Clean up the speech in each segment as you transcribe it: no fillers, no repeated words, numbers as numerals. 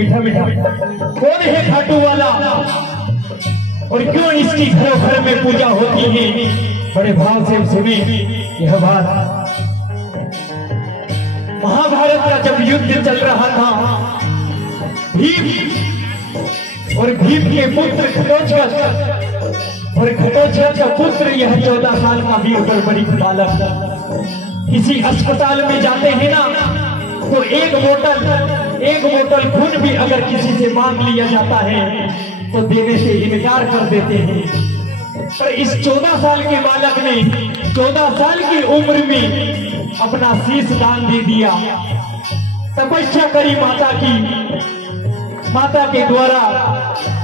मीठा मीठा कौन है खाटू वाला और क्यों इसकी घरों घर में पूजा होती है। बड़े भाव से सुने यह बात। महाभारत का जब युद्ध चल रहा था, भीम और भीम के पुत्र घटोत्कच और घटोत्कच का पुत्र यह 14 साल का वीर बर्बरी बालक किसी अस्पताल में जाते हैं ना, तो एक बोतल खून भी अगर किसी से मांग लिया जाता है तो देने से इनकार कर देते हैं। पर इस 14 साल के बालक ने 14 साल की उम्र में अपना शीश दान दे दिया। तपस्या करी माता की, माता के द्वारा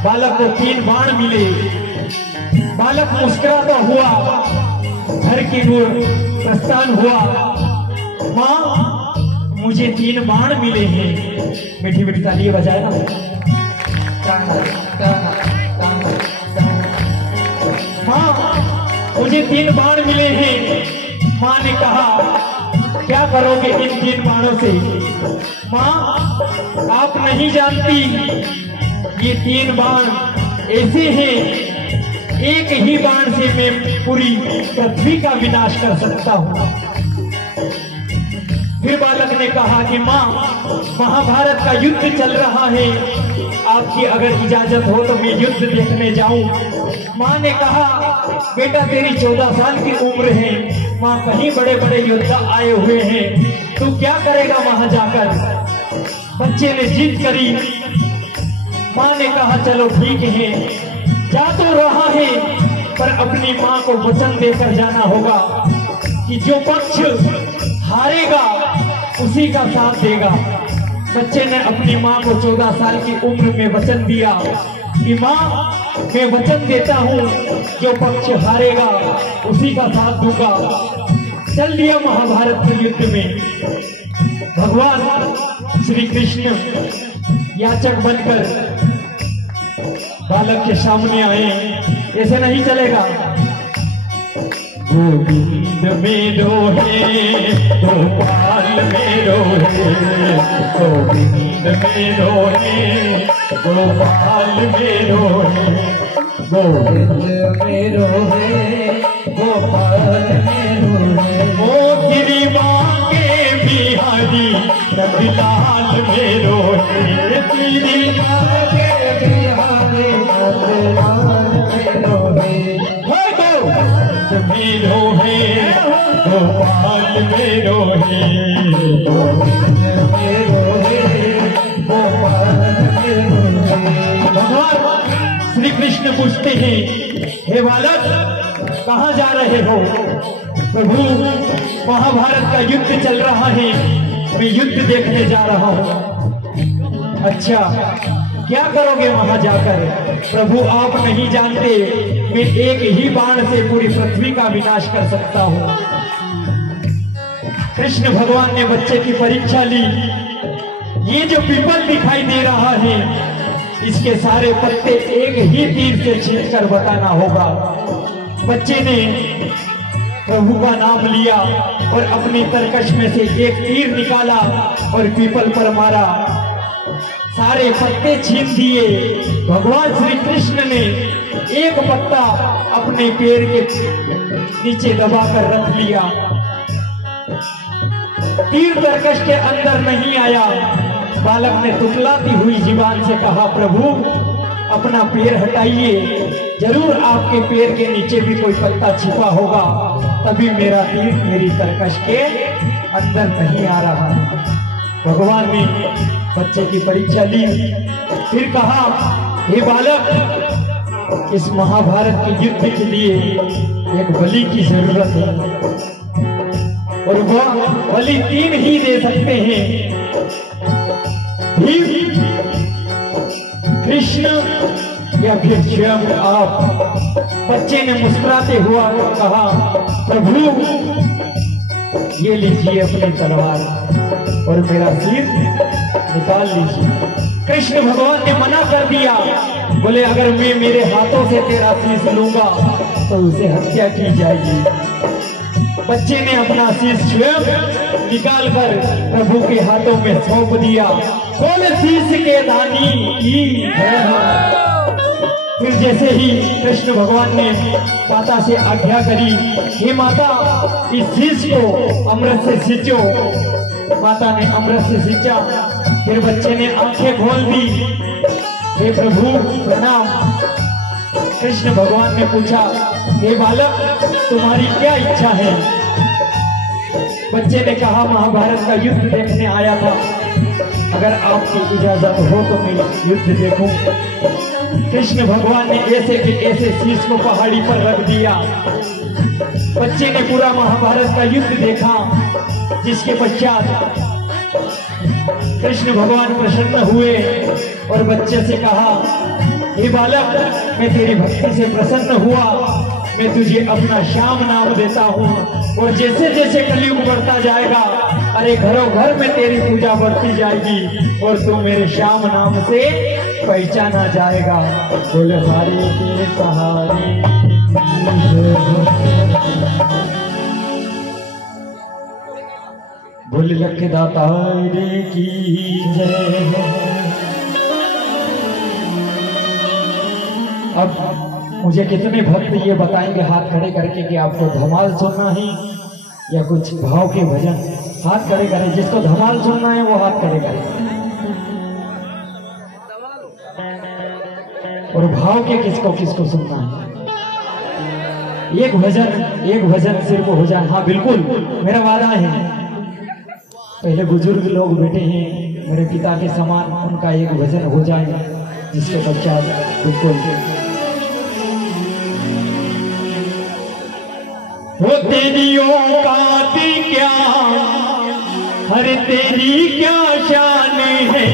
बालक को 3 बाण मिले। बालक मुस्कुराता हुआ घर की ओर प्रस्थान हुआ। माँ मुझे 3 बाण मिले हैं। मीठी मीठी तालियां बजाए ना। माँ मुझे 3 बाण मिले हैं। माँ ने कहा क्या करोगे इन 3 बाणों से। माँ आप नहीं जानती ये 3 बाण ऐसे हैं, एक ही बाण से मैं पूरी पृथ्वी का विनाश कर सकता हूँ। फिर बालक ने कहा कि माँ महाभारत का युद्ध चल रहा है, आपकी अगर इजाजत हो तो मैं युद्ध देखने जाऊं। माँ ने कहा बेटा तेरी 14 साल की उम्र है, माँ कहीं बड़े बड़े योद्धा आए हुए हैं, तू क्या करेगा वहां जाकर। बच्चे ने जिद करी। माँ ने कहा चलो ठीक है, जा तो रहा है पर अपनी माँ को वचन देकर जाना होगा कि जो पक्ष हारेगा उसी का साथ देगा। बच्चे ने अपनी माँ को 14 साल की उम्र में वचन दिया कि माँ मैं वचन देता हूँ जो पक्ष हारेगा उसी का साथ दूंगा। चल दिया महाभारत के युद्ध में। भगवान श्री कृष्ण याचक बनकर बालक के सामने आए। ऐसे नहीं चलेगा। गोविंद मेरो है गोपाल मेरो है, गोविंद मेरो है गोपाल मेरो है, गोविंद मेरो है गोपाल मेरो है। ओ गिरिवा के बिहारी नंदलाल मेरो है, गिरिवा के बिहारी नंदलाल मेरो है। मेरो है गोपाल मेरो है, मेरो है गोपाल मेरो है। भगवान श्री कृष्ण पूछते हैं हे बालक कहाँ जा रहे हो। प्रभु महाभारत का युद्ध चल रहा है, मैं युद्ध देखने जा रहा हूँ। अच्छा क्या करोगे वहां जाकर। प्रभु आप नहीं जानते मैं एक ही बाण से पूरी पृथ्वी का विनाश कर सकता हूं। कृष्ण भगवान ने बच्चे की परीक्षा ली। ये जो पीपल दिखाई दे रहा है इसके सारे पत्ते एक ही तीर से छीन कर बताना होगा। बच्चे ने प्रभु का नाम लिया और अपनी तरकश में से एक तीर निकाला और पीपल पर मारा। सारे पत्ते छीन दिए। भगवान श्री कृष्ण ने एक पत्ता अपने पैर के नीचे दबाकर रख लिया। तीर तरकश के अंदर नहीं आया। बालक ने तुतलाती हुई जुबान से कहा प्रभु अपना पैर हटाइए, जरूर आपके पैर के नीचे भी कोई पत्ता छिपा होगा, तभी मेरा तीर मेरी तरकश के अंदर नहीं आ रहा। भगवान ने बच्चे की परीक्षा ली। फिर कहा हे बालक इस महाभारत के युद्ध के लिए एक बलि की जरूरत है और वह बलि 3 ही दे सकते हैं, भीम, कृष्ण या फिर स्वयं आप। बच्चे ने मुस्कुराते हुआ कहा प्रभु ये लीजिए अपनी तलवार और मेरा सिर निकाल लीजिए। कृष्ण भगवान ने मना कर दिया। बोले अगर मैं मेरे हाथों से तेरा शीश लूंगा तो उसे हत्या की जाएगी। बच्चे ने अपना शीश स्वयं निकाल कर प्रभु के हाथों में सौंप दिया। खोल शीश के दानी की। फिर जैसे ही कृष्ण भगवान ने माता से आज्ञा करी, हे माता इस शीश को अमृत से सींचो। माता ने अमृत से सींचा। फिर बच्चे ने आंखें खोल दी। हे प्रभु प्रणाम। कृष्ण भगवान ने पूछा, हे बालक तुम्हारी क्या इच्छा है? बच्चे ने कहा, महाभारत का युद्ध देखने आया था, अगर आपकी इजाजत हो तो मैं युद्ध देखूं। कृष्ण भगवान ने ऐसे के ऐसे शीश को पहाड़ी पर रख दिया। बच्चे ने पूरा महाभारत का युद्ध देखा, जिसके पश्चात कृष्ण भगवान प्रसन्न हुए और बच्चे से कहा, हे बालक मैं तेरी भक्ति से प्रसन्न हुआ, मैं तुझे अपना श्याम नाम देता हूँ। और जैसे जैसे कलयुग बढ़ता जाएगा, अरे घरों घर में तेरी पूजा बढ़ती जाएगी और तू मेरे श्याम नाम से पहचाना जाएगा। बोले हरे के सहारे बोले लख दातारे की जय। अब मुझे कितने भक्त ये बताएंगे हाथ खड़े करके कि आपको धमाल सुनना है या कुछ भाव के भजन? हाथ खड़े करें, जिसको धमाल सुनना है वो हाथ खड़े करें। और भाव के किसको किसको सुनना है? एक भजन सिर्फ हो जाए। हाँ बिल्कुल, मेरा वादा है। पहले बुजुर्ग लोग बैठे हैं मेरे पिता के समान, उनका एक भजन हो जाए, जिसके पश्चात बिल्कुल वो तेरी औकात क्या, हर तेरी क्या शान है,